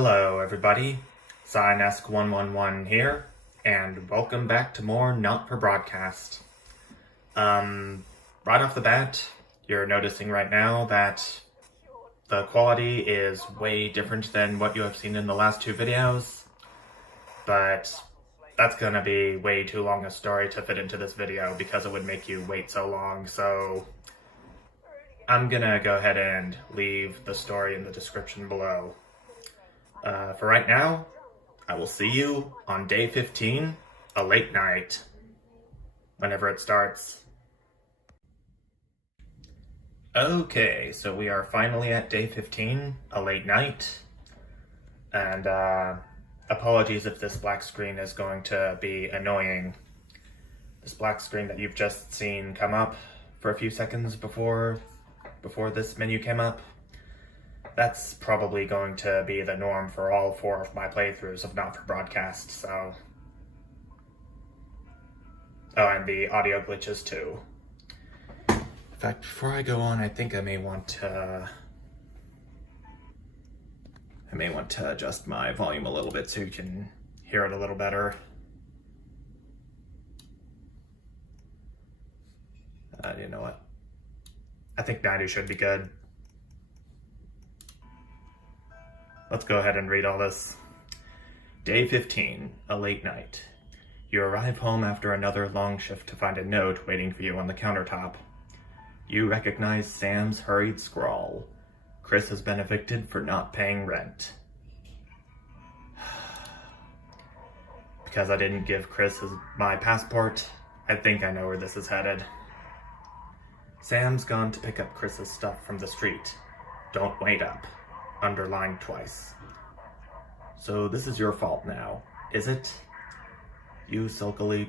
Hello everybody, Signesk111 here, and welcome back to more Not for Broadcast. Right off the bat, you're noticing right now that the quality is way different than what you have seen in the last two videos, but that's gonna be way too long a story to fit into this video because it would make you wait so long, so I'm gonna go ahead and leave the story in the description below. For right now, I will see you on day 15, a late night, whenever it starts. Okay, so we are finally at day 15, a late night, and apologies if this black screen is going to be annoying. This black screen that you've just seen come up for a few seconds before this menu came up. That's probably going to be the norm for all 4 of my playthroughs of Not for Broadcast, so... Oh, and the audio glitches too. In fact, before I go on, I think I may want to adjust my volume a little bit so you can hear it a little better. You know what? I think 90 should be good. Let's go ahead and read all this. Day 15, a late night. You arrive home after another long shift to find a note waiting for you on the countertop. You recognize Sam's hurried scrawl. Chris has been evicted for not paying rent. Because I didn't give Chris my passport, I think I know where this is headed. Sam's gone to pick up Chris's stuff from the street. Don't wait up. Underlined twice. So this is your fault now, is it? You sulkily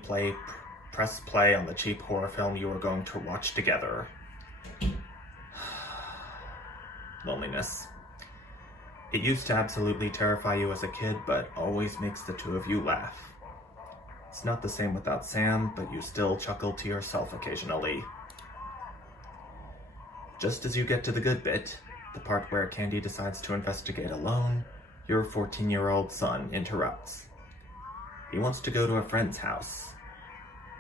press play on the cheap horror film you were going to watch together. Loneliness. It used to absolutely terrify you as a kid, but always makes the two of you laugh. It's not the same without Sam, but you still chuckle to yourself occasionally. Just as you get to the good bit, the part where Candy decides to investigate alone, your 14-year-old son interrupts. He wants to go to a friend's house.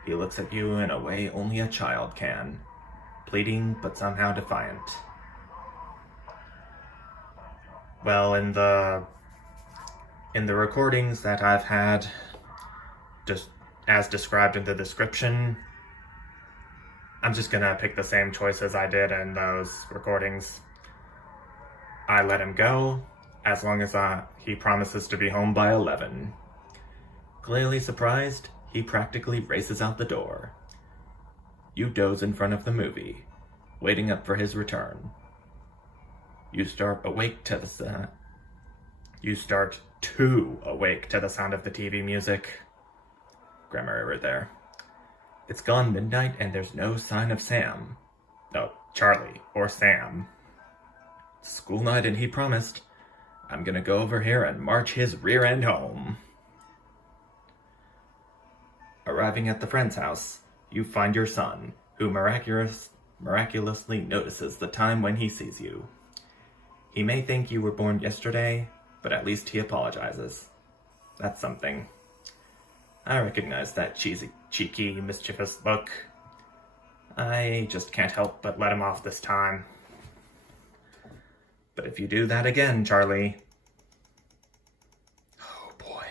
He looks at you in a way only a child can, pleading but somehow defiant. Well, in the recordings that I've had, just as described in the description, I'm just gonna pick the same choices I did in those recordings. I let him go, as long as he promises to be home by 11. Clearly surprised, he practically races out the door. You doze in front of the movie, waiting up for his return. You start too awake to the sound of the TV music. Grammar error there. It's gone midnight and there's no sign of Sam. No, Charlie, or Sam. It's school night and he promised, I'm gonna go over here and march his rear end home. Arriving at the friend's house, you find your son, who miraculously notices the time when he sees you. He may think you were born yesterday, but at least he apologizes. That's something. I recognize that cheeky, mischievous look. I just can't help but let him off this time. But if you do that again, Charlie... Oh boy.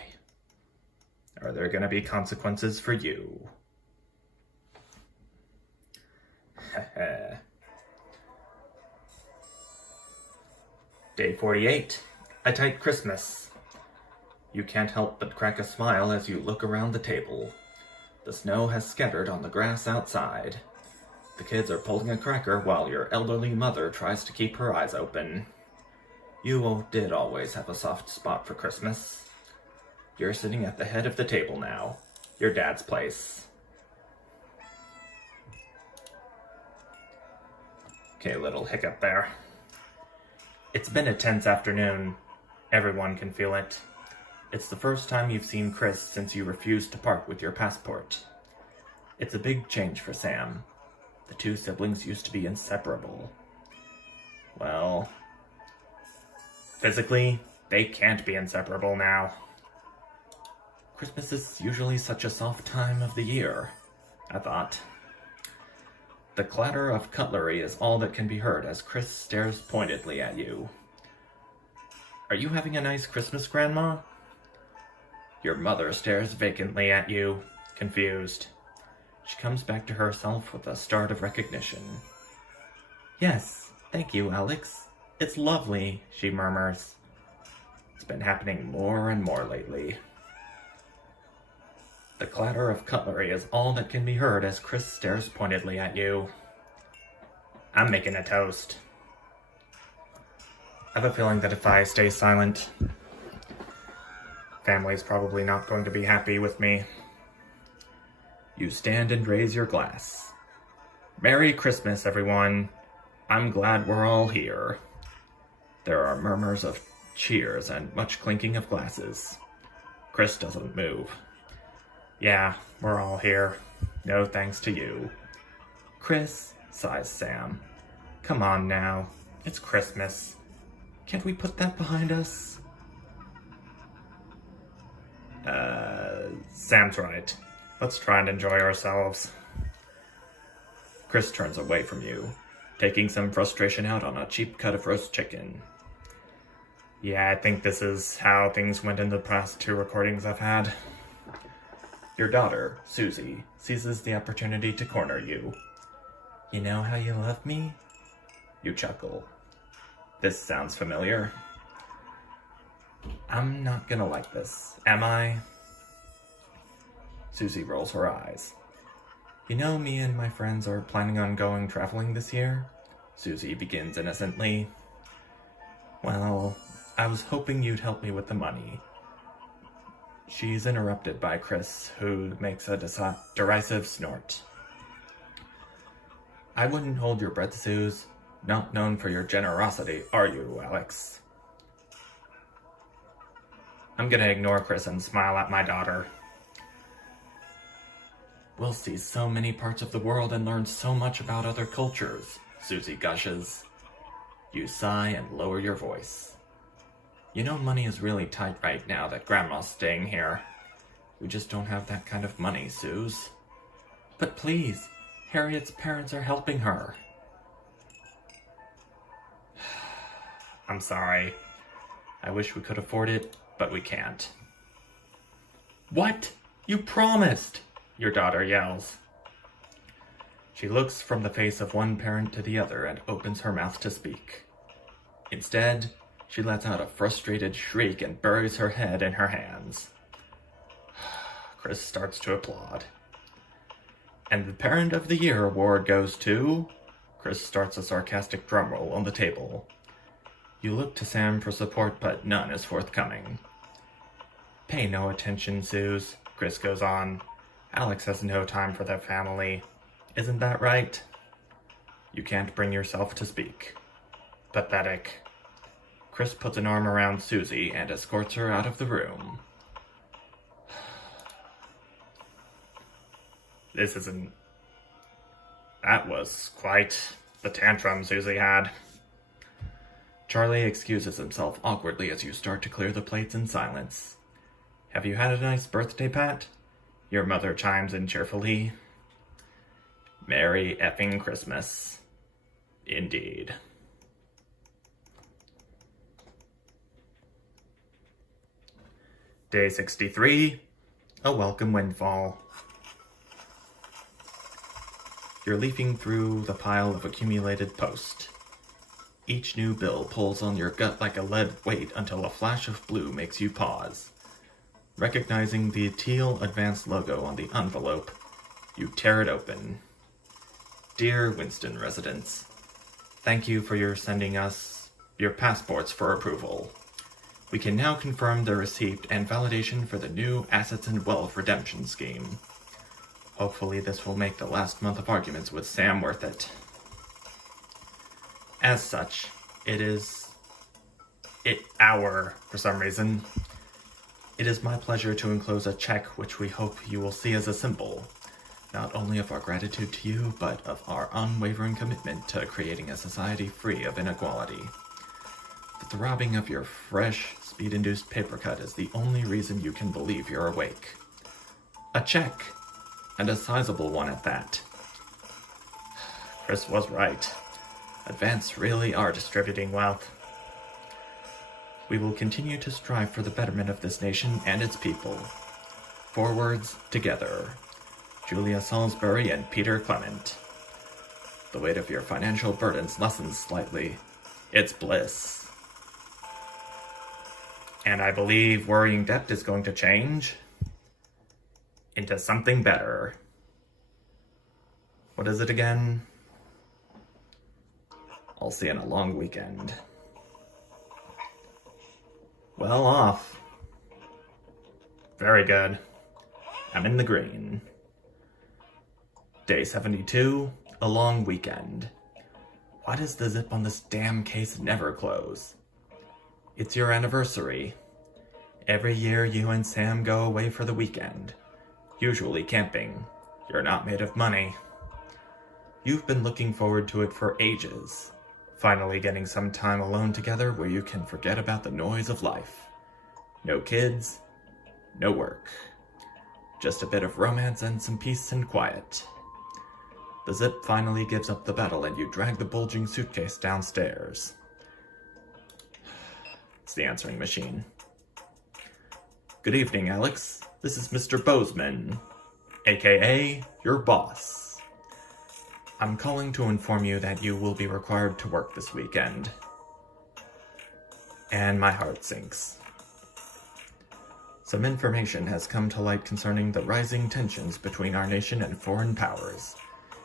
Are there gonna be consequences for you? Day 48. A tight Christmas. You can't help but crack a smile as you look around the table. The snow has scattered on the grass outside. The kids are pulling a cracker while your elderly mother tries to keep her eyes open. You did always have a soft spot for Christmas. You're sitting at the head of the table now, your dad's place. Okay, little hiccup there. It's been a tense afternoon. Everyone can feel it. It's the first time you've seen Chris since you refused to park with your passport. It's a big change for Sam. The two siblings used to be inseparable. Well, physically, They can't be inseparable now. Christmas is usually such a soft time of the year, I thought. The clatter of cutlery is all that can be heard as Chris stares pointedly at you. Are you having a nice Christmas, Grandma? Your mother stares vacantly at you, confused. She comes back to herself with a start of recognition. Yes, thank you, Alex. It's lovely, she murmurs. It's been happening more and more lately. The clatter of cutlery is all that can be heard as Chris stares pointedly at you. I'm making a toast. I have a feeling that if I stay silent, family's probably not going to be happy with me. You stand and raise your glass. Merry Christmas, everyone. I'm glad we're all here. There are murmurs of cheers and much clinking of glasses. Chris doesn't move. Yeah, we're all here. No thanks to you. Chris, sighs Sam. Come on now. It's Christmas. Can't we put that behind us? Sam's right. Let's try and enjoy ourselves. Chris turns away from you, taking some frustration out on a cheap cut of roast chicken. Yeah, I think this is how things went in the past 2 recordings I've had. Your daughter, Susie, seizes the opportunity to corner you. You know how you love me? You chuckle. This sounds familiar. I'm not gonna like this, am I? Susie rolls her eyes. You know, me and my friends are planning on going traveling this year? Susie begins innocently. Well, I was hoping you'd help me with the money. She's interrupted by Chris, who makes a derisive snort. I wouldn't hold your breath, Suze. Not known for your generosity, are you, Alex? I'm gonna ignore Chris and smile at my daughter. We'll see so many parts of the world and learn so much about other cultures, Susie gushes. You sigh and lower your voice. You know money is really tight right now that Grandma's staying here. We just don't have that kind of money, Suze. But please, Harriet's parents are helping her. I'm sorry. I wish we could afford it, but we can't. What? You promised! Your daughter yells. She looks from the face of one parent to the other and opens her mouth to speak. Instead, she lets out a frustrated shriek and buries her head in her hands. Chris starts to applaud. And the Parent of the Year award goes to... Chris starts a sarcastic drumroll on the table. You look to Sam for support, but none is forthcoming. Pay no attention, Suze, Chris goes on. Alex has no time for their family. Isn't that right? You can't bring yourself to speak. Pathetic. Chris puts an arm around Susie and escorts her out of the room. This isn't... That was quite the tantrum Susie had. Charlie excuses himself awkwardly as you start to clear the plates in silence. Have you had a nice birthday, Pat? Your mother chimes in cheerfully. Merry effing Christmas. Indeed. Day 63. A welcome windfall. You're leafing through the pile of accumulated post. Each new bill pulls on your gut like a lead weight until a flash of blue makes you pause. Recognizing the teal Advanced logo on the envelope, you tear it open. Dear Winston residents, thank you for your sending us your passports for approval. We can now confirm the receipt and validation for the new Assets and Wealth Redemption Scheme. Hopefully this will make the last month of arguments with Sam worth it. As such, for some reason. It is my pleasure to enclose a check which we hope you will see as a symbol, not only of our gratitude to you, but of our unwavering commitment to creating a society free of inequality. The throbbing of your fresh, speed-induced paper cut is the only reason you can believe you're awake. A check, and a sizable one at that. Chris was right. Advance really are distributing wealth. We will continue to strive for the betterment of this nation and its people. Forwards, together. Julia Salisbury and Peter Clement. The weight of your financial burdens lessens slightly. It's bliss. And I believe worrying debt is going to change into something better. What is it again? I'll see you in a long weekend. Well off. Very good. I'm in the green. Day 72, a long weekend. Why does the zip on this damn case never close? It's your anniversary. Every year you and Sam go away for the weekend. Usually camping. You're not made of money. You've been looking forward to it for ages. Finally getting some time alone together where you can forget about the noise of life. No kids, no work. Just a bit of romance and some peace and quiet. The zip finally gives up the battle and you drag the bulging suitcase downstairs. It's the answering machine. Good evening, Alex. This is Mr. Bozeman, aka your boss. I'm calling to inform you that you will be required to work this weekend. And my heart sinks. Some information has come to light concerning the rising tensions between our nation and foreign powers,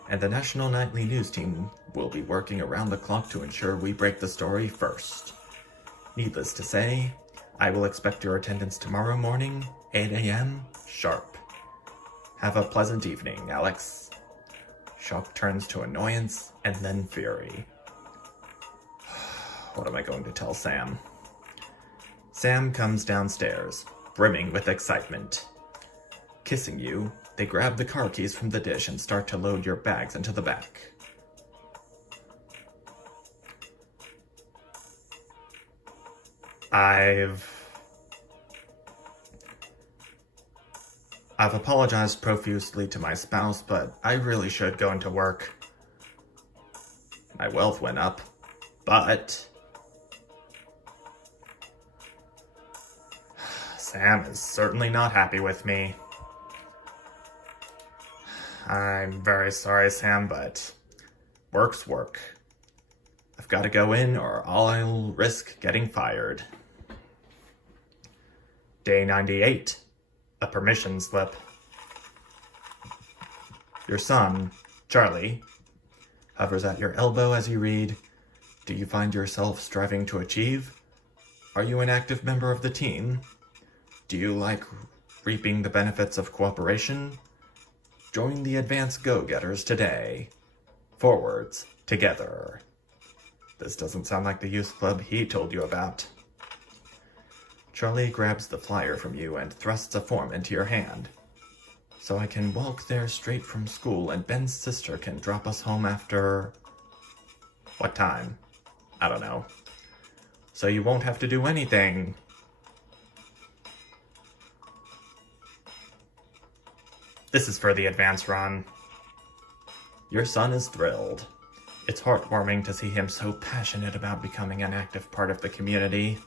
and the National Nightly News team will be working around the clock to ensure we break the story first. Needless to say, I will expect your attendance tomorrow morning, 8 a.m. sharp. Have a pleasant evening, Alex. Shock turns to annoyance and then fury. What am I going to tell Sam? Sam comes downstairs, brimming with excitement. Kissing you, they grab the car keys from the dish and start to load your bags into the back. I've apologized profusely to my spouse, but I really should go into work. My wealth went up, but Sam is certainly not happy with me. I'm very sorry, Sam, but work's work. I've got to go in or I'll risk getting fired. Day 98. A permission slip. Your son, Charlie, hovers at your elbow as you read, "Do you find yourself striving to achieve? Are you an active member of the team? Do you like reaping the benefits of cooperation? Join the advanced go-getters today. Forwards, together." This doesn't sound like the youth club he told you about. Charlie grabs the flyer from you and thrusts a form into your hand. "So I can walk there straight from school and Ben's sister can drop us home after..." "What time?" "I don't know." "So you won't have to do anything." This is for the advance run. Your son is thrilled. It's heartwarming to see him so passionate about becoming an active part of the community.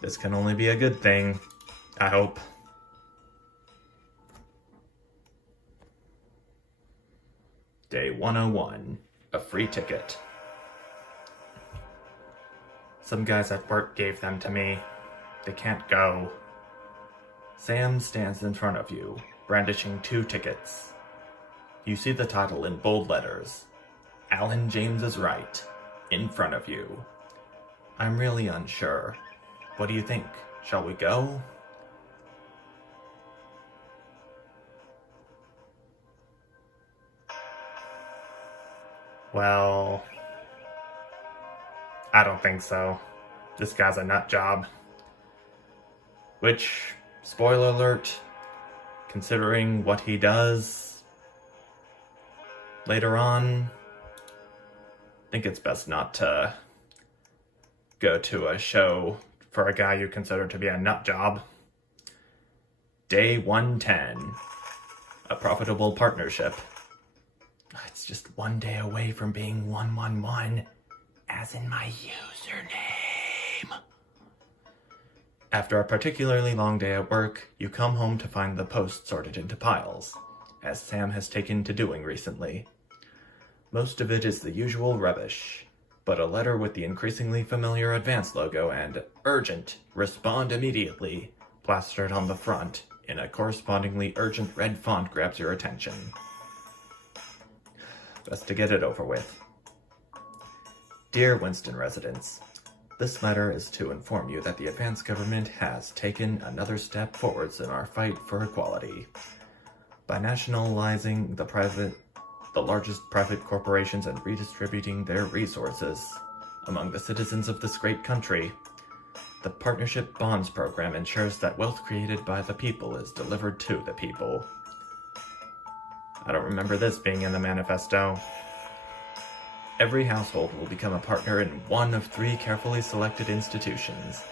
This can only be a good thing, I hope. Day 101, a free ticket. Some guys at work gave them to me. They can't go. Sam stands in front of you, brandishing 2 tickets. You see the title in bold letters. Alan James is right, in front of you. I'm really unsure. What do you think? Shall we go? Well, I don't think so. This guy's a nut job. Which, spoiler alert, considering what he does later on, I think it's best not to go to a show for a guy you consider to be a nut job. Day 110. A profitable partnership. It's just one day away from being 111, as in my username. After a particularly long day at work, you come home to find the post sorted into piles, as Sam has taken to doing recently. Most of it is the usual rubbish, but a letter with the increasingly familiar Advance logo and urgent, respond immediately, plastered on the front in a correspondingly urgent red font grabs your attention. Best to get it over with. Dear Winston residents, this letter is to inform you that the Advance government has taken another step forwards in our fight for equality. By nationalizing the largest private corporations and redistributing their resources among the citizens of this great country, the Partnership Bonds program ensures that wealth created by the people is delivered to the people. I don't remember this being in the manifesto. Every household will become a partner in one of 3 carefully selected institutions,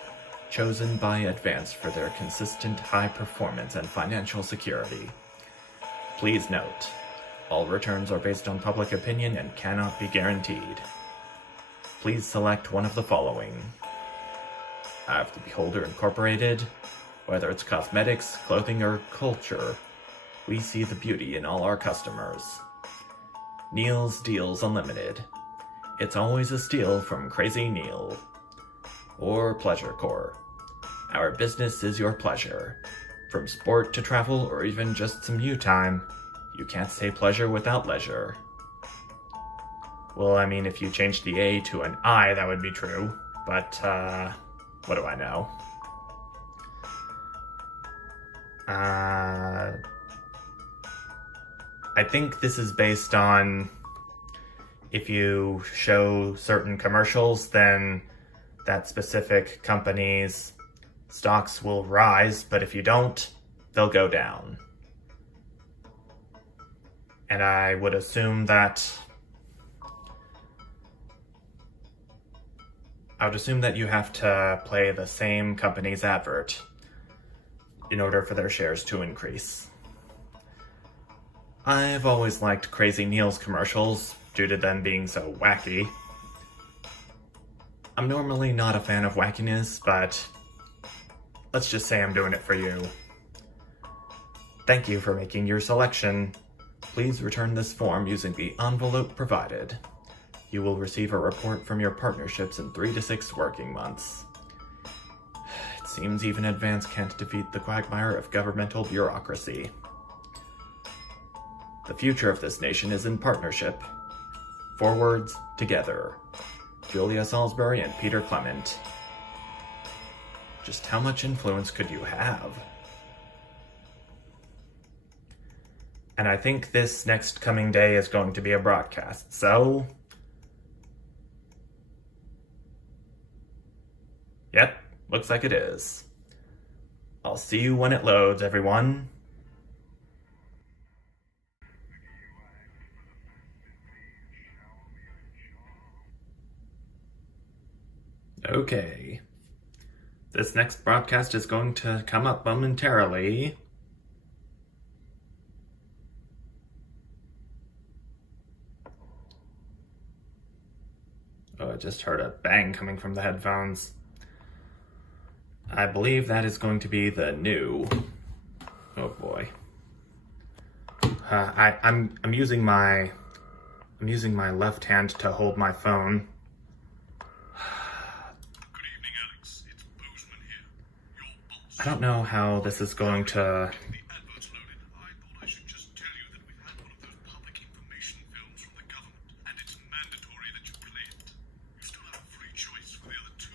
chosen by Advance for their consistent high performance and financial security. Please note, all returns are based on public opinion and cannot be guaranteed. Please select one of the following. Have the Beholder Incorporated. Whether it's cosmetics, clothing, or culture, we see the beauty in all our customers. Neil's Deals Unlimited. It's always a steal from Crazy Neil. Or Pleasure Core. Our business is your pleasure. From sport to travel or even just some you time, you can't say pleasure without leisure. Well, I mean, if you changed the A to an I, that would be true. But, what do I know? I think this is based on if you show certain commercials, then that specific company's stocks will rise, but if you don't, they'll go down. And I would assume that you have to play the same company's advert in order for their shares to increase. I've always liked Crazy Neil's commercials due to them being so wacky. I'm normally not a fan of wackiness, but let's just say I'm doing it for you. Thank you for making your selection. Please return this form using the envelope provided. You will receive a report from your partnerships in 3 to 6 working months. It seems even Advance can't defeat the quagmire of governmental bureaucracy. The future of this nation is in partnership. Forwards, together. Julia Salisbury and Peter Clement. Just how much influence could you have? And I think this next coming day is going to be a broadcast, so... Yep, looks like it is. I'll see you when it loads, everyone. Okay. This next broadcast is going to come up momentarily. Oh, I just heard a bang coming from the headphones. I believe that is going to be the new... Oh boy. I'm using my left hand to hold my phone. Good evening, Alex. It's Bozeman here. Your boss. I don't know how this is going to... The advert's loaded. I thought I should just tell you that we've had one of those public information films from the government, and it's mandatory that you play it. You still have a free choice for the other 2,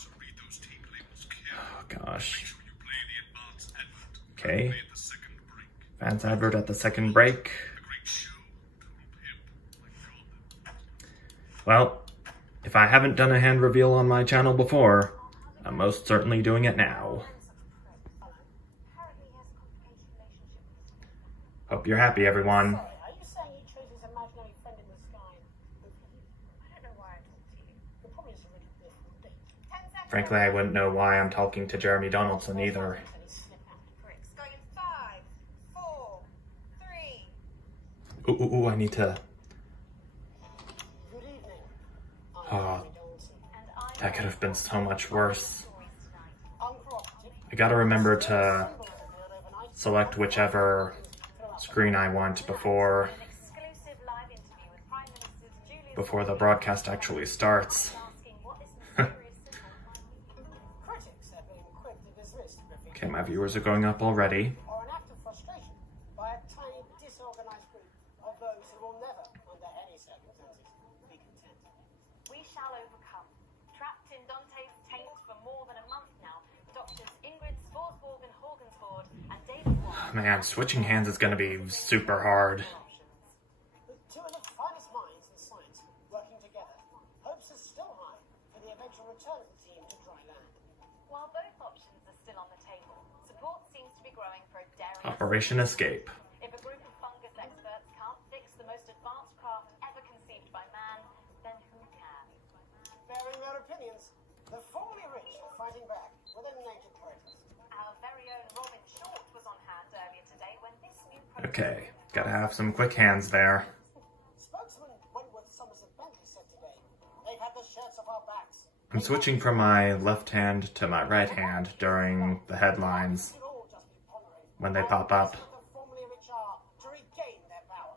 so read those tape labels carefully. Oh, gosh. Make sure you play the advance advert. Okay. Play at the second break. Advance advert at the second break. A great show. Total pimp. My God. Well, if I haven't done a hand reveal on my channel before, I'm most certainly doing it now. Hope you're happy, everyone. Sorry, are you saying he chose his imaginary friend in the sky with you? I don't know why I talk to you. You're probably just a really awful date. Frankly, I wouldn't know why I'm talking to Jeremy Donaldson either. Going in 5, 4, 3. Ooh, I need to... Good evening. Oh, that could have been so much worse. Uncooperative. I gotta remember to select whichever screen I want before the broadcast actually starts. Critics have been quick to dismiss the graffiti Okay, my viewers are going up already. or an act of frustration by a tiny, disorganized group of those who will never, under any circumstances, be content. We shall overcome. Trapped in Dante's taint for more than a month now, Doctors Ingrid Svorsborg and Horgensford and David Watt. Man, switching hands is gonna be super hard. With two of the finest minds in science working together, hopes are still high for the eventual return of the team to dry land. While both options are still on the table, support seems to be growing for a daring. Operation Escape. If a group of fungus experts can't fix the most advanced craft ever conceived by man, then who can? Bearing their opinions, the formerly rich are fighting back with endangered predators. Our very own Robin Short was on hand earlier today when this new project. Okay, gotta have some quick hands there. Spokesman Wentworth Somerset Bentley said today, they've had the shirts off our backs. I'm switching from my left hand to my right hand during the headlines We'll all just be pondering when they pop up. what the formerly rich are to regain their power.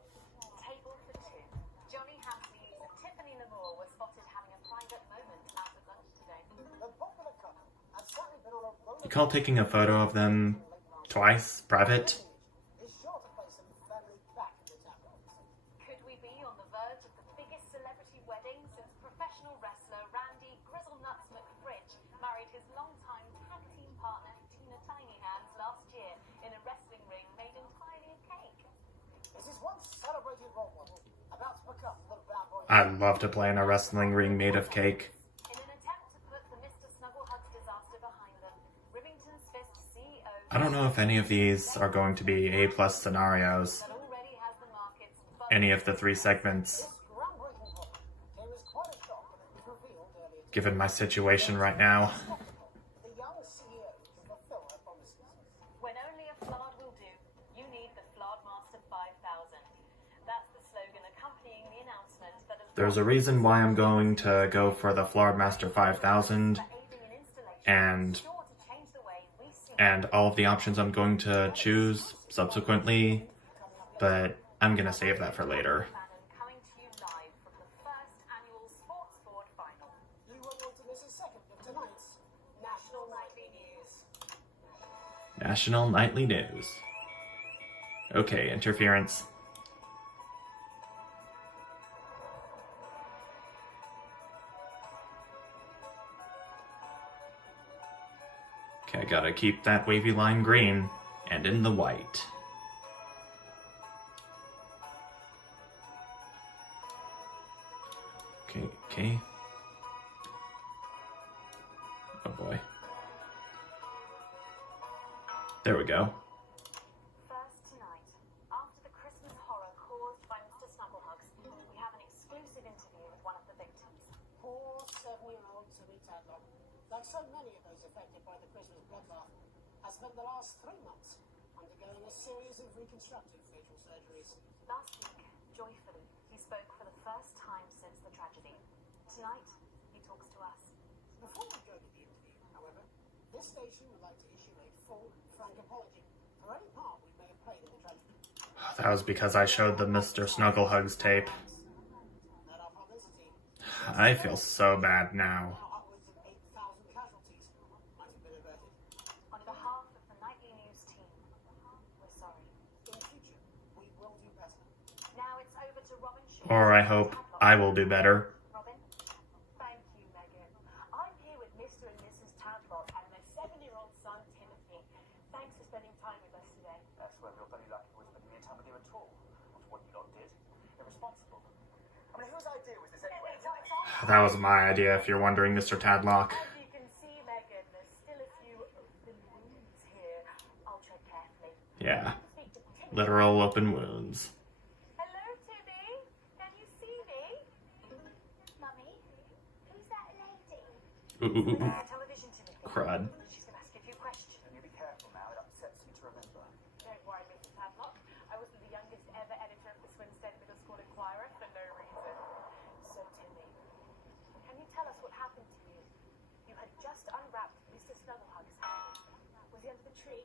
Table for two. Johnny Hamsey and Tiffany Lamour were spotted having a private moment out at lunch today. The popular couple have certainly been on a roller You call taking a photo of them twice, private? is sure to place them firmly back in the tabloids. Could we be on the verge of the biggest celebrity wedding since professional wrestler Randy Grizzlenuts McFridge married his longtime tag team partner Tina Tiny Hands last year in a wrestling ring made entirely of cake? This is one celebrated role model about to become the bad boy. I'd love to play in a wrestling ring made of cake. In an attempt to put the Mr. Snugglehugs disaster behind them, Rivington's Fist CEO I don't know if any of these are going to be A+ scenarios. that already has the markets Any of the 3 segments, Groundbreaking book came as quite a shock when it was revealed earlier today. given my situation right now. The young CEO to fulfill her promises. When only a Flard will do, you need the Flardmaster 5000. That's the slogan accompanying the announcement that has There's a reason why I'm going to go for the Flardmaster 5000 aiding in installation and sure to change the way we see all of the options I'm going to choose subsequently, but I'm gonna save that for later. Bannon coming to you live from the first annual Sports Board final. You won't want to miss a second of tonight's National Nightly News. National Nightly News. Okay, interference. Okay, I gotta keep that wavy line green and in the white. Okay. Oh boy. There we go. First tonight, after the Christmas horror caused by Mr. Snugglehugs, we have an exclusive interview with one of the victims. Poor 7-year-old Timmy Tadlock, like so many of those affected by the Christmas bloodbath, has spent the last 3 months undergoing a series of reconstructive facial surgeries. Last week, joyfully, he spoke for the first time since the tragedy. Tonight, he talks to us. Before we go to the interview, however, this station would like to issue a full, frank apology for any part we may have played in the tragedy. That was because I showed the Mr. Snugglehugs tape. That our publicity, I feel so bad now. now upwards of 8,000 casualties, might have been averted. On behalf of the Nightly News team, we're sorry. In the future, we will do better. Now it's over to Robin Shaw. Or I hope I will do better. Robin? Thank you, Megan. I'm here with Mr. and Mrs. Tadlock and their 7-year-old son, Timothy. Thanks for spending time with us today. That's where we're very lucky with spending any time with you at all. Not what you lot did. Irresponsible. I mean, whose idea was this anyway? That was my idea, if you're wondering, Mr. Tadlock. As you can see, Megan, there's still a few open wounds here. I'll tread carefully. Yeah, Speak to Timmy. literal open wounds. Hello, Timmy. Can you see me? Mummy, who's that lady? Ooh. Television crud. She's going to ask you a few questions. And you be careful now, it upsets me to remember. Don't worry, Mrs. Padlock. I wasn't the youngest ever editor of the Swinstead Middle School Inquirer for no reason. So, Timmy, can you tell us what happened to you? You had just unwrapped Mr. Snugglehugg's hand. Was he under the tree?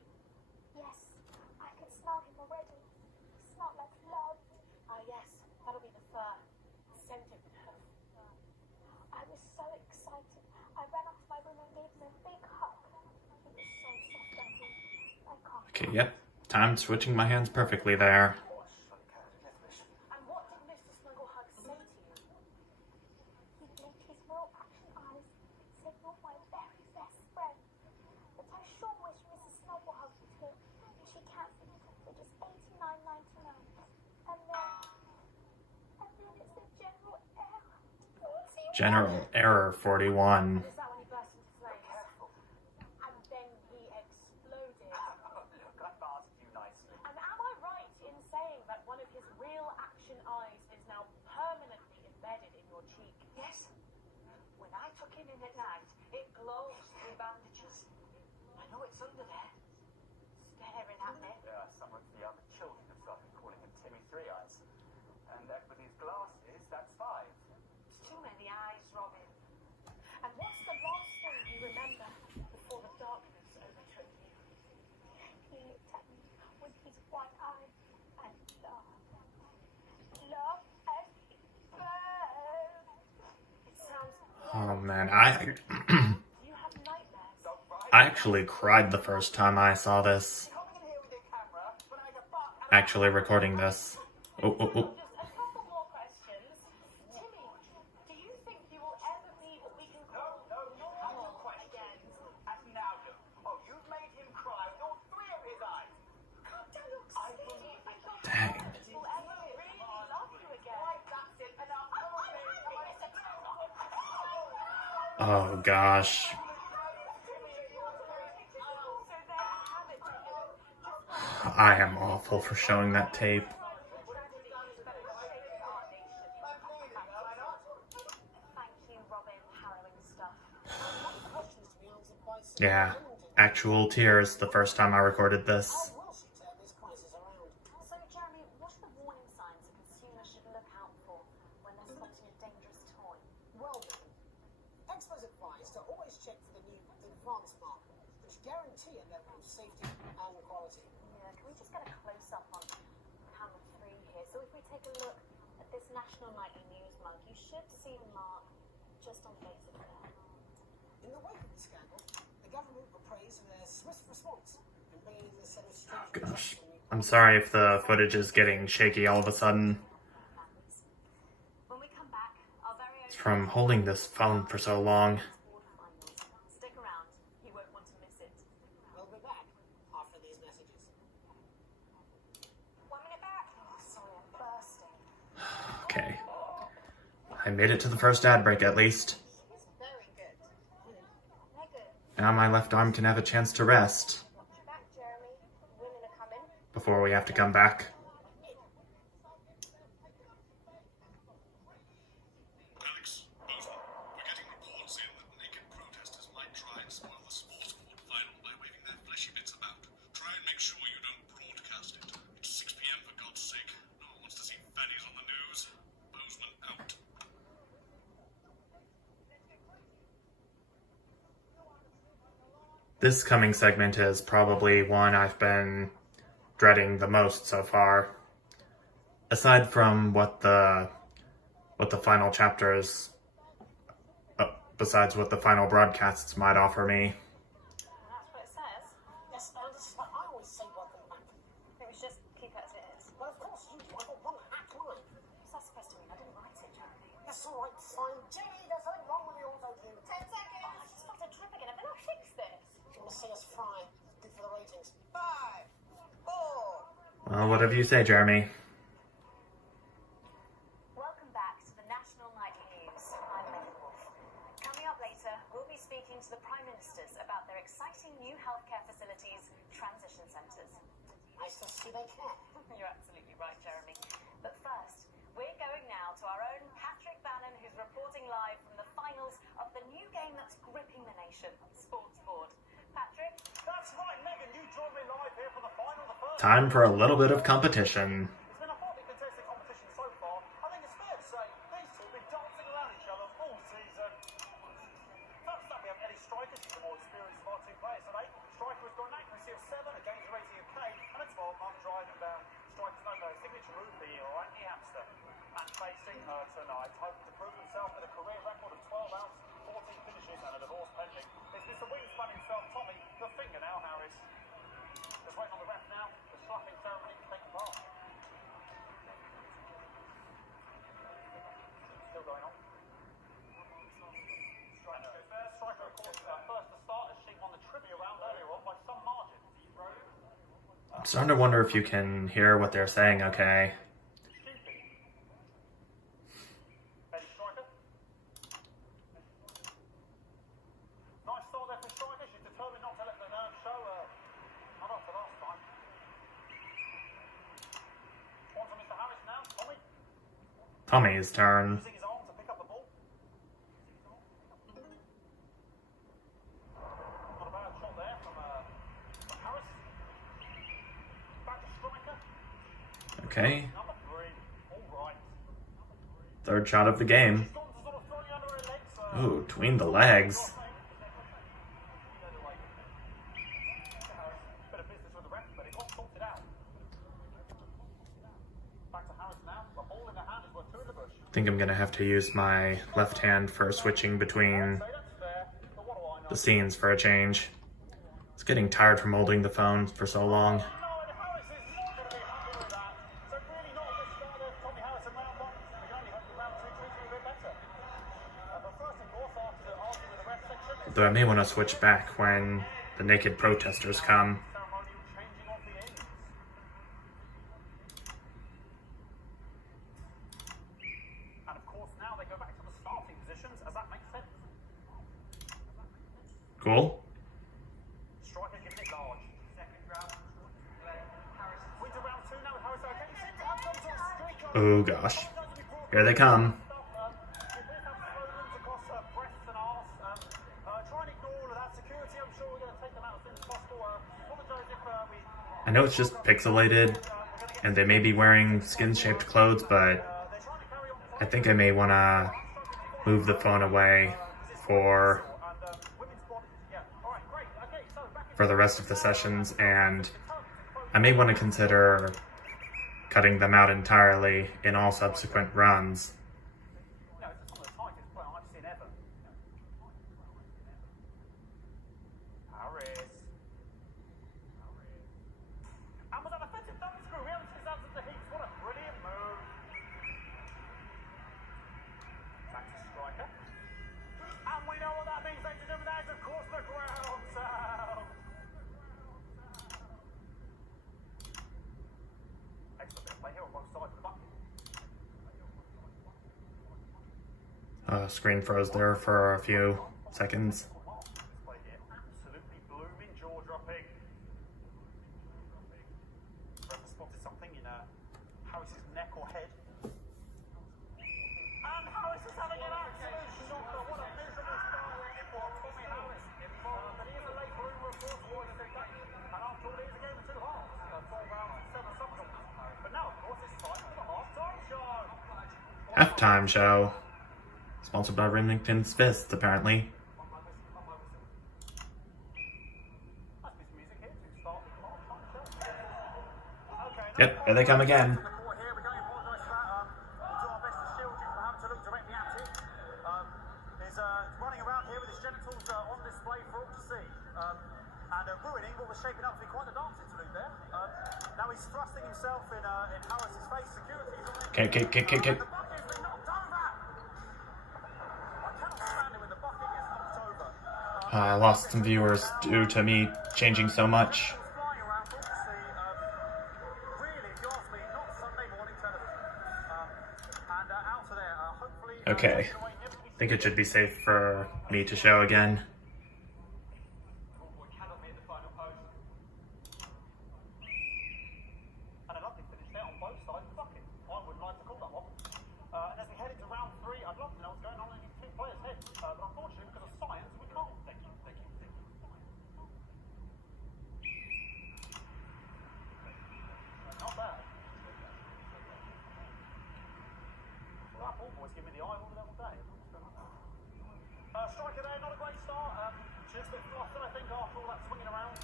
Yes, I can smell him already. Smell like love. Ah, yes. That'll be the fur. Scent of love. I was so excited. I ran up to my room and gave him a big hug. He was so soft and warm. I can't. Okay, yep. Time switching my hands perfectly there. And what did Mr. Snugglehug say to you? He blinked his real action eyes, said you're my very best friend. But I sure wish Mrs. Snugglehug was here. She cancelled it for just $89.99. And then it's the general error. General Error 41. Is that when he burst into flames? And then he exploded. Look, I've asked you nicely. And am I right in saying that one of his real action eyes is now permanently embedded in your cheek? Yes. When I took him in at night, it glows through bandages. I know it's under there. Staring at me. Yeah, some of the other children have started calling him Timmy Three Eyes. And with his glasses, that's 5. It's too many eyes, Robin. And what's the last thing you remember? Before the darkness overtook you. He looked at me with his one eye and laughed. Love as he burned. It sounds... Oh man, Do you have nightmares? I actually cried the first time I saw this. Coming in here with your camera when I get back. Actually recording this. Oh. Just a couple more questions. Timmy, do you think you will ever be what we can call normal again? And now look. Oh, you've made him cry with all 3 of his eyes. Calm down, you're silly. Dang. Will ever really love you again? Right, that's it. Enough. Oh gosh. I am awful for showing that tape. Thank you, Robin. Harrowing stuff. Questions to be answered quite soon. Yeah, actual tears the first time I recorded this. How will she turn this crisis around? So, Jeremy, what are the warning signs a consumer should look out for when they're spotting a dangerous toy? Well then, experts advise to always check for the new advanced mark, which guarantee a level of safety and quality. Yeah, can we just get a close-up on camera 3 here? So if we take a look at this National Nightly News mug, you should see the mark just on the base of it there. In the wake of the scandal, the government were praised for their swift response in bringing in a set of stringent Gosh. checks on new I'm sorry if the footage is getting shaky all of a sudden. When we come back, our very own It's from holding this phone for so long. quarterfinals. Stick around, you won't want to miss it. We'll be back after these messages. 1 minute back. Oh, sorry, I'm bursting. Okay. I made it to the first ad break at least. Very good. Very good. Now my left arm can have a chance to rest Watch your back, Jeremy. Women are coming. before we have to come back. Alex, Bozeman, we're getting reports in that naked protesters might try and spoil the sports court final by waving their fleshy bits about. Try and make sure you don't broadcast it. It's 6 p.m. for God's sake. No one wants to see fannies on the news. Bozeman out. This coming segment is probably one I've been dreading the most so far. Aside from what the final chapters, besides what the final broadcasts might offer me. That's what it says. Yes, and this is what I always say, welcome back. It was just keep it as it is. Well, of course you do. I got one hack line. What's that supposed to mean? I didn't write it, Jeremy. That's all right, fine. Jimmy, there's something wrong with the auto-cue. 10 seconds. Oh, I just started tripping again. I've got to fix this. You want to see us fry? Good for the ratings. 5, 4. Well, what have you say, Jeremy? Welcome back to the National Nightly News. I'm Megan Wolf. Coming up later, we'll be speaking to the Prime Ministers about their exciting new healthcare facilities, transition centres. Nice to see they care. You're absolutely right, Jeremy. But first, we're going now to our own Patrick Bannon, who's reporting live from the finals of the new game that's gripping the nation, Sports Board. Patrick? That's right, Megan. You joined me live here for the final. The first. Time for a little bit of competition. It's been a hotly contested competition so far. I think it's fair to say these two have been dancing around each other all season. First up, we have Ellie Striker. She's the more experienced of our two players today. Striker has got an accuracy of 7, a games rating of K, and a 12-month driving ban. Striker's known for her signature move, the Orangi hamster. And facing her tonight, hoping to prove himself with a career record of 12 outs, 14 finishes, and a divorce pending. It's Mr. Wingspan himself, Tommy, the fingernail Harris. Just waiting on the ref now. The slapping ceremony taking part. Still going on. Striker goes first. Striker, of course, first to start as she won the trivia round earlier on by some margin. I'm starting to wonder if you can hear what they're saying, okay? Eddie Striker. Nice start there from Striker. She's determined not to let the nerves show. Not after last time. On to Mr. Harris now. Tommy. Tommy's turn. Using his arm to pick up the ball. Not a bad shot there from Harris. Back to Striker. Okay, Number 3. All right. third shot of the game. She's gone to sort of throw you under her legs. Ooh, between the legs. Bit of business with the ref, but it got sorted out. Back to Harris now. The ball in the hand is worth 2 in the bush. I think I'm gonna have to use my left hand for switching between So that's fair. But what do I know? the scenes for a change. It's getting tired from holding the phone for so long. No, and Harris is not going to be happy with that. So really not a good start there for Tommy Harris in round 1. We can only hope that round 2 treats you a bit better. But first and foremost, after arguing with the ref section, Though I may want to switch back when the naked protesters come. ceremonial changing of the ends. And of course now they go back to the starting positions, as that makes sense. Cool. Striker giving it large. Second round. Harris. Winter round 2 now with Harris. Okay, he seems to have some sort of streak on. Oh gosh. Here they come. She appears to have slogans across her breasts and arse. Try and ignore all of that. Security, I'm sure we're going to take them out as soon as possible. Apologise if we... I know it's just pixelated and they may be wearing skin-shaped clothes, but They're trying to carry on I think I may want to move the phone away for women's body. Yeah, alright, great. Okay, so back in the rest of the sessions, and I may want to consider cutting them out entirely in all subsequent runs. No, it's some of the tightest player I've seen ever. Harris. And was that offensive thumb screw? We haven't seen that since the Heats. What a brilliant move. Back to Striker. And we know what that means, ladies and gentlemen. That is, of course, the ground sound. Excellent bit of play here on both sides of the bucket. Screen froze there for a few seconds. Play here. Absolutely blooming, jaw-dropping. Ref has spotted something in Harris's neck or head. And Harris is having an absolute shocker. What a miserable start for Tommy Harris. But he is a late bloomer, of course, always said that. And after all, it is a game of 2 halves. 12 rounds and 7 subs. But now, of course, it's time for the half-time show. Halftime show. Sponsored by Remington's Fists, apparently. Nice piece of music here to start the half-time show. Okay, Yep, here they come again. Here, we can only apologise for that. We'll do our best to shield you from having to look directly at it. He's running around here with his genitals on display for all to see. And ruining what was shaping up to be quite a dance interlude there. Now he's thrusting himself in Harris's face. Security is on him. Okay. The bucket has been knocked over! I cannot stand it when the bucket gets knocked over. I lost some viewers due to me changing so much. Flying around for all to see. Really, if you ask me, not Sunday morning television. And out of there, hopefully... Okay. I think it should be safe for me to show again. Cannot be at the final post. And a lovely finish there on both sides of the bucket. I would like to call that one. And as we head into round 3, I'd love to know what's going on in these two players' heads. always give me the eye all the day. Striker there, not a great start. Just a bit flustered, I think, after all that swinging around.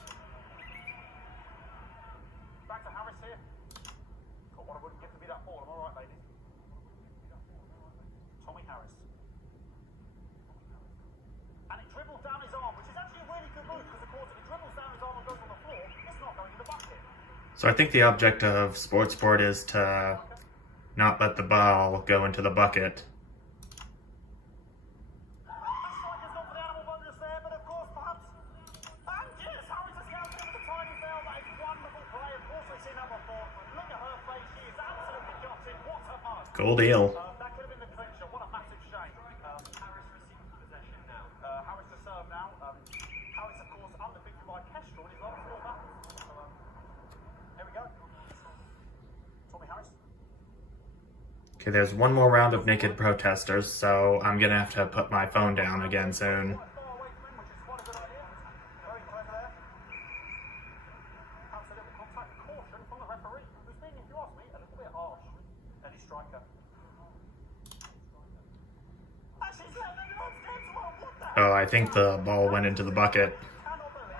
Back to Harris here. Got one I wouldn't give to be that ball. Am I right, ladies? Tommy Harris. And it dribbles down his arm, which is actually a really good move, because of course if it dribbles down his arm and goes on the floor, it's not going in the bucket. So I think the object of Sports Board is to not let the ball go into the bucket. Striker's gone for the animal bonus there, but of course perhaps... And yes, Harris has counted with a tiny foul. That is wonderful play. Of course we've seen that before. Look at her face. She is absolutely gutted. What a mug. Cool deal. That could have been the possession. What a massive shame. Harris received possession now. Harris to serve now. Harris, of course, undefeated by Kestrel in his last 4 battles. So, there we go. Tommy Harris. Okay, there's one more round of naked protesters, so I'm gonna have to put my phone down again soon. Far away from him, which is quite a good idea. Very clever there. Perhaps a little contact caution from the referee, who's being, if you ask me, a little bit harsh. Eddie Striker. Actually, he's letting the odds get to her. What the Oh, I think the ball went into the bucket. cannot believe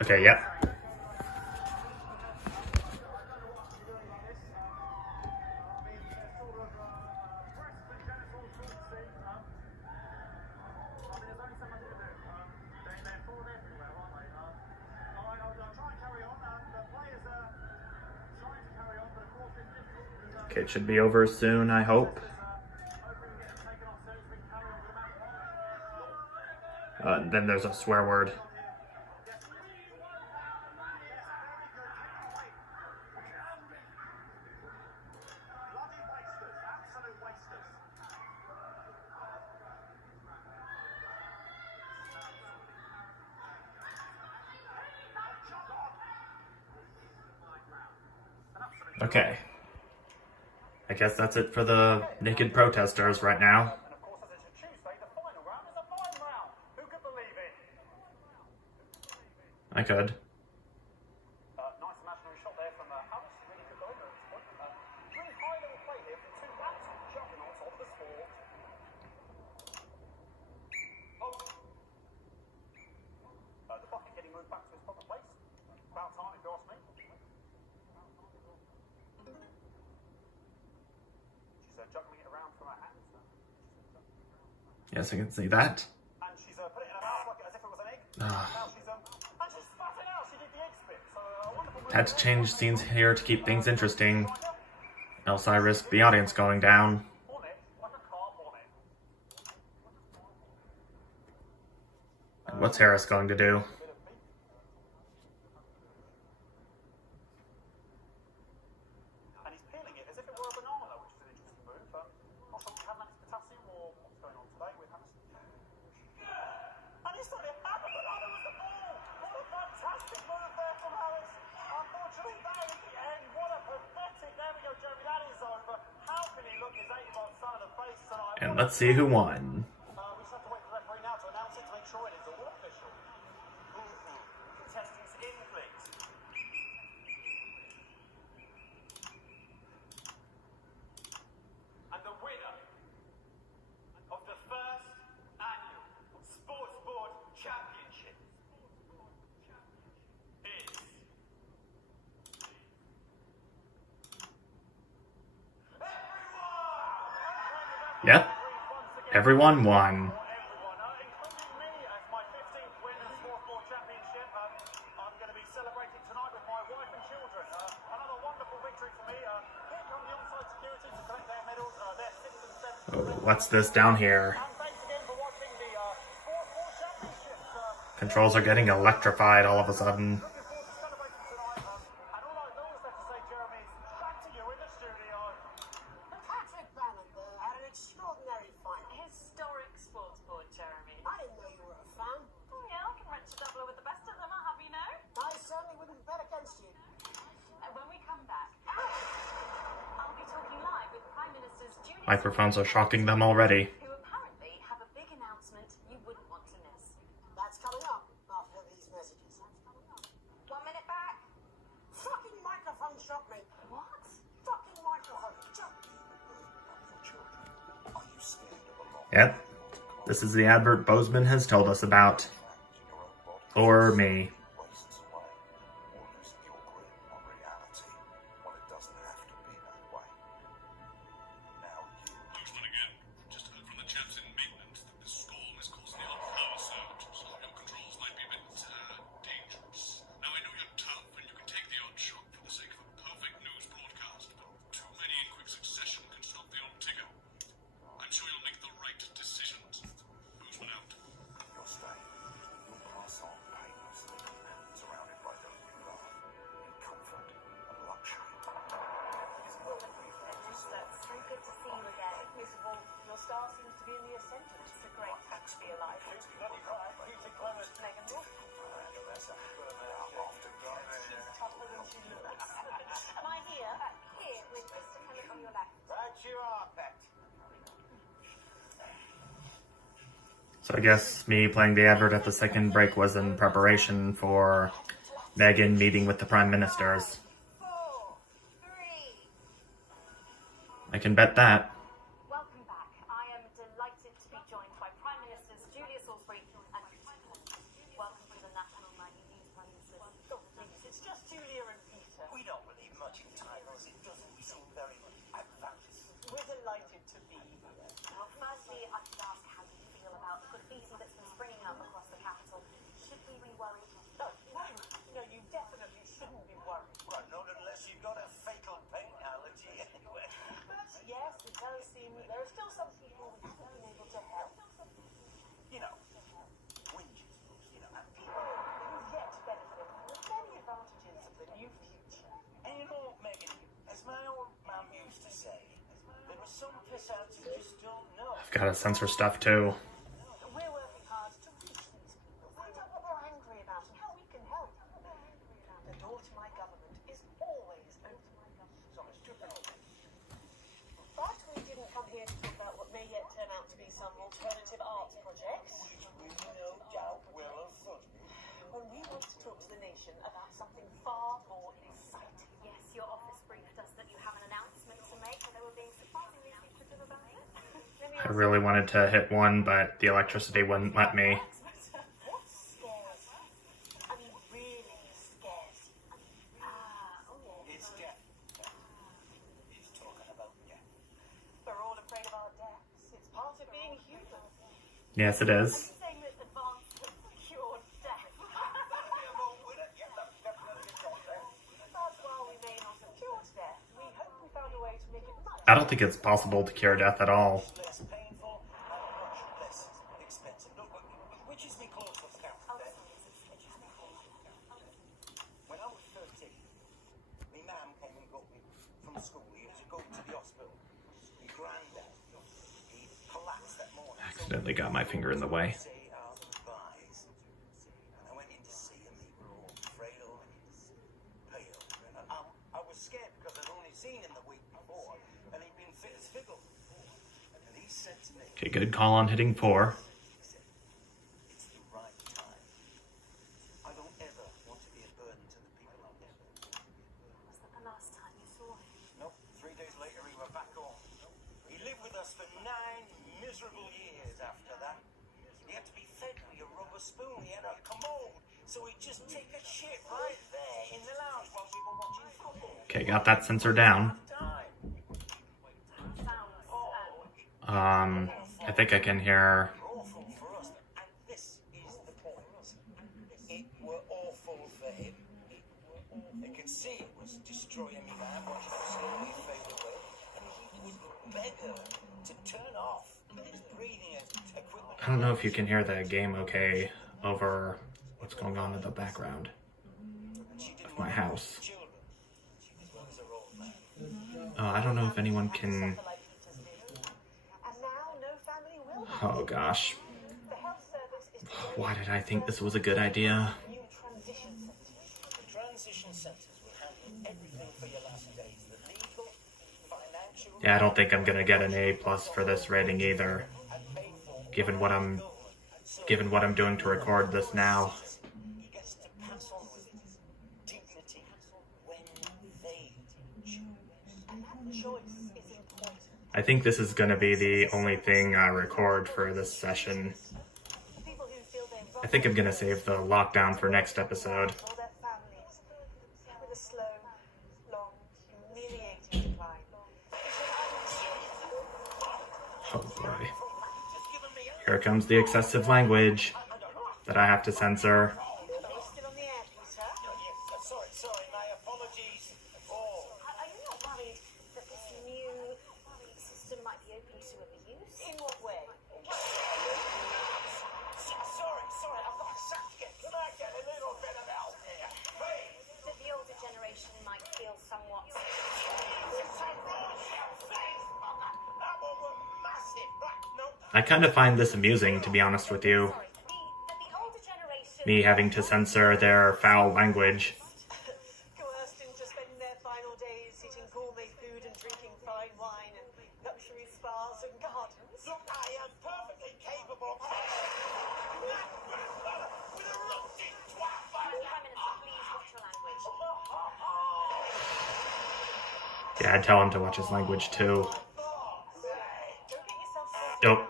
it. Okay, yep. Okay, it should be over soon, I hope. Then there's a swear word. Okay. I guess that's it for the naked protesters right now. And of course, as it's a Tuesday, the final round is a 9 round. Who could believe it? I could. Nice imaginary shot there from Harris. Really good goal at this point. Really high level play here from 2 absolute juggernauts of the sport. The bucket getting moved back to its proper place. About time, if you ask me. She's juggling it around from her hands. Yes, I can see that. And she's put it in her mouth like as if it was an egg. Ah. Now she's and she's spat it out. She did the egg spit. So wonderful move. Had to change scenes here to keep things interesting, else I risk the audience going down. On it, like a carp on it. And what's Harris going to do? Bit of beef. And he's peeling it as if it were a banana, which is an interesting move. Not sure if we have that potassium or what's going on today with Harrison. And he's starting to have a banana with the ball. What a fantastic move there from Harris. Unfortunately, that at the end, what a pathetic. There we go, Jeremy, that is over. How can he look his 8-year-old son in the face tonight? And let's see who won. We just have to wait for the referee now to announce it to make sure it is all official. Contestants in, please. And the winner of the first annual Sports Board Championship is... Yep, everyone won. Everyone, including me, as my 15th win in the Sports Board Championship. I'm going to be celebrating tonight with my wife and children. Another wonderful victory for me. Here come the onside security to collect their medals, their 6th and 7th. Oh, what's this down here? And thanks again for watching the Sports Board Championship. Controls are getting electrified all of a sudden. Looking forward to celebrating tonight. And all I've always left to say, Jeremy, is back to you in the studio. Patrick Bannon had an extraordinary final. Historic sports board, Jeremy. I didn't know you were a fan. Oh yeah, I can wrench a doubler with the best of them, I'll have you know. I certainly wouldn't bet against you. When we come back, I'll be talking live with Prime Minister's Julia Microphones are shocking them already. who apparently have a big announcement you wouldn't want to miss. That's coming up after these messages. 1 minute back. Fucking microphone shot me. What? Fucking microphone. Yep. This is the advert Bozeman has told us about. Or me. Wastes away, or losing your grip on reality when it doesn't have to be that way. Now you. Houston again. Just heard from the chaps in maintenance that this storm is causing the odd power surge, so your controls might be a bit dangerous. Now I know you're tough and you can take the odd shock for the sake of a perfect news broadcast, but too many in quick succession can stop the old tigger. I'm sure you'll make the right decisions. Bozeman out. You'll stay. You'll pass on painlessly, surrounded by those you love, in comfort and luxury. That's so good to see you again. First of all, your star seems to be in the ascendant. It's a great time to be alive. Megan Wolf. She's tougher than she looks. Am I here? Here, with Mr. Kenneth on your left. Right you are, Pet. So I guess me playing the advert at the second break was in preparation for Megan meeting with the Prime Ministers. 4, 3. I can bet that. Welcome back. I am delighted to be joined by Prime Ministers Julia Salisbury and Peter Collins. Welcome to the National Nightly News, Prime Minister. Oh, please, it's just Julia and Peter. We don't believe much in titles. It doesn't seem very advanced. We're delighted to be here. Well, firstly, I could ask how you feel about the graffiti that's been springing up across the capital. Should we be worried? No, you definitely shouldn't be worried. Well, not unless you've got a fatal paint allergy anyway. But yes, it does seem there are still some people we haven't been able to help. You know, whinges, and people who've yet to benefit from the many advantages of the new future. And you know, Megan, as my old mum used to say, there are some piss-outs who just don't know. I've got to censor stuff too. We're working hard to reach these people, find out what they're angry about and how we can help. The door to my government is always open. So much to know. But we didn't come here to talk about what may yet turn out to be some alternative arts projects. We no doubt will have fun. When we want to talk to the nation about something far more exciting. Yes, your office briefed us that you have an announcement to make, and they were being surprisingly secretive about it. Let me I really wanted to hit one, but the electricity wouldn't let me. What scares you? I mean, really scares you? It's death. He's talking about death. We're all afraid of our deaths. It's part of being human. Yes, it is. saying that advancement cured death. That's why we may not have cured death. We hope we found a way to make it much I don't think it's possible to cure death at all. Less painful and much less expensive. Look, which is me close of count. When I was 13, my mum came and got me from school. He was going to the hospital. My granddad, he collapsed that morning. Accidentally got my finger in the way. Say our goodbyes. And I went in to see him. He was all frail and pale. And I was scared because I'd only seen him the week before, and he'd been fit as fiddle. And he said to me, Okay, good call on hitting 4. "It's the right time. I don't ever want to be a burden to the people I live with." Was that the last time you saw him? Nope. 3 days later, we were back home. He lived with us for 9 miserable years after that. He had to be fed with a rubber spoon. He had a commode, so he'd just take a shit right there in the lounge while we were watching football. Okay, got that sensor down. I think I can hear. Awful for us, and this is the point. It were awful for him. You could see it was destroying me, man, watching him slowly fade away, and he would beg her to turn off his breathing equipment. I don't know if you can hear the game okay over what's going on in the background of my house. Children, as well as her old man. I don't know if anyone can. like Peter's did. And now no family will have Oh gosh. The health service is Why did I think this was a good idea? new transition centre. The transition centres will handle everything for your last days. The legal, financial, Yeah, I don't think I'm gonna get an A+ for this rating either. and paid for. Given what I'm doing to record this now. He gets to pass on with dignity when they choose. And that choice is important. I think this is going to be the only thing I record for this session. People who feel they're I think I'm going to save the lockdown for next episode. or their families with a slow, long, humiliating decline. Oh boy. Here comes the excessive language that I have to censor. Are we still on the air, Peter? Sorry, my apologies. Are you not worried that this new system might be open to abuse? In what way? Sorry, I've got a second. Can I get a little bit of help here, please? That the older generation might feel somewhat... I kind of find this amusing, to be honest with you. Sorry, that the older generation... Me having to censor their foul language. Coerced into spending their final days eating gourmet food and drinking fine wine and luxury spas and gardens. Look, I am perfectly capable of... With a rusty twat Prime Minister, please watch your language. Yeah, I'd tell him to watch his language too. Don't get yourself so Nope.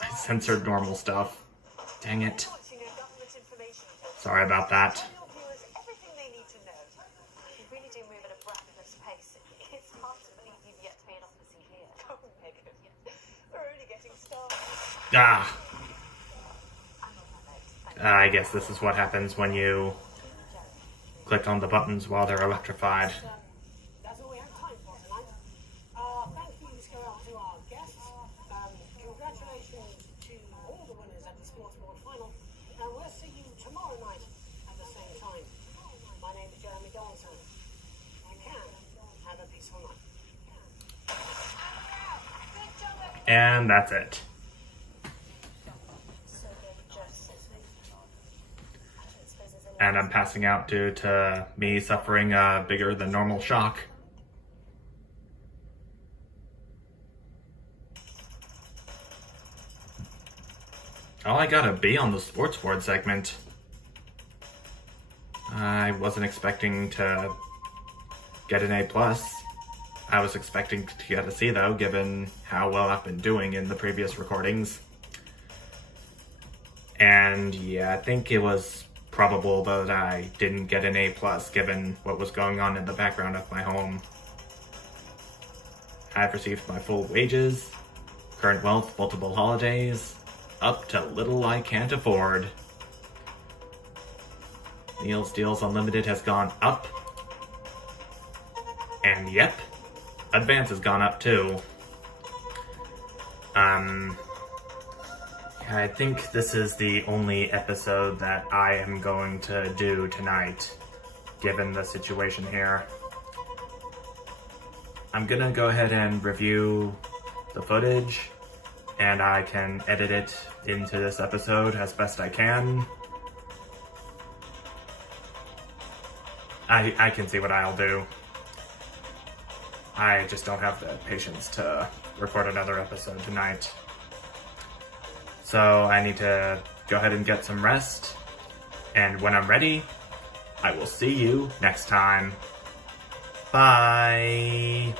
I censored normal stuff. Dang it. watching a government information talk. Sorry about that. Tell your viewers everything they need to know. You really do move at a breathless pace. It's hard to believe you've yet to be an officer here. Oh, Megan. We're only getting started. Ah. I'm on my notes. Thank you. I guess this is what happens when you click on the buttons while they're electrified. That's all we have time for tonight. Thank yous go out to our guests. Congratulations to all the winners at the Sports Board final. And we'll see you tomorrow night at the same time. My name is Jeremy Donaldson. You can have a peaceful night. And that's it. So good, just... I don't suppose there's any... And I'm passing out due to me suffering a bigger than normal shock. Oh, I got a B on the sports board segment. I wasn't expecting to get an A+. I was expecting to get a C though, given how well I've been doing in the previous recordings. And yeah, I think it was probable that I didn't get an A+, given what was going on in the background of my home. I've received my full wages, current wealth, multiple holidays, up to little I can't afford. Neil's Deals Unlimited has gone up. And yep, Advance has gone up too. I think this is the only episode that I am going to do tonight, given the situation here. I'm gonna go ahead and review the footage, and I can edit it into this episode as best I can. I can see what I'll do. I just don't have the patience to record another episode tonight. So I need to go ahead and get some rest, and when I'm ready, I will see you next time. Bye!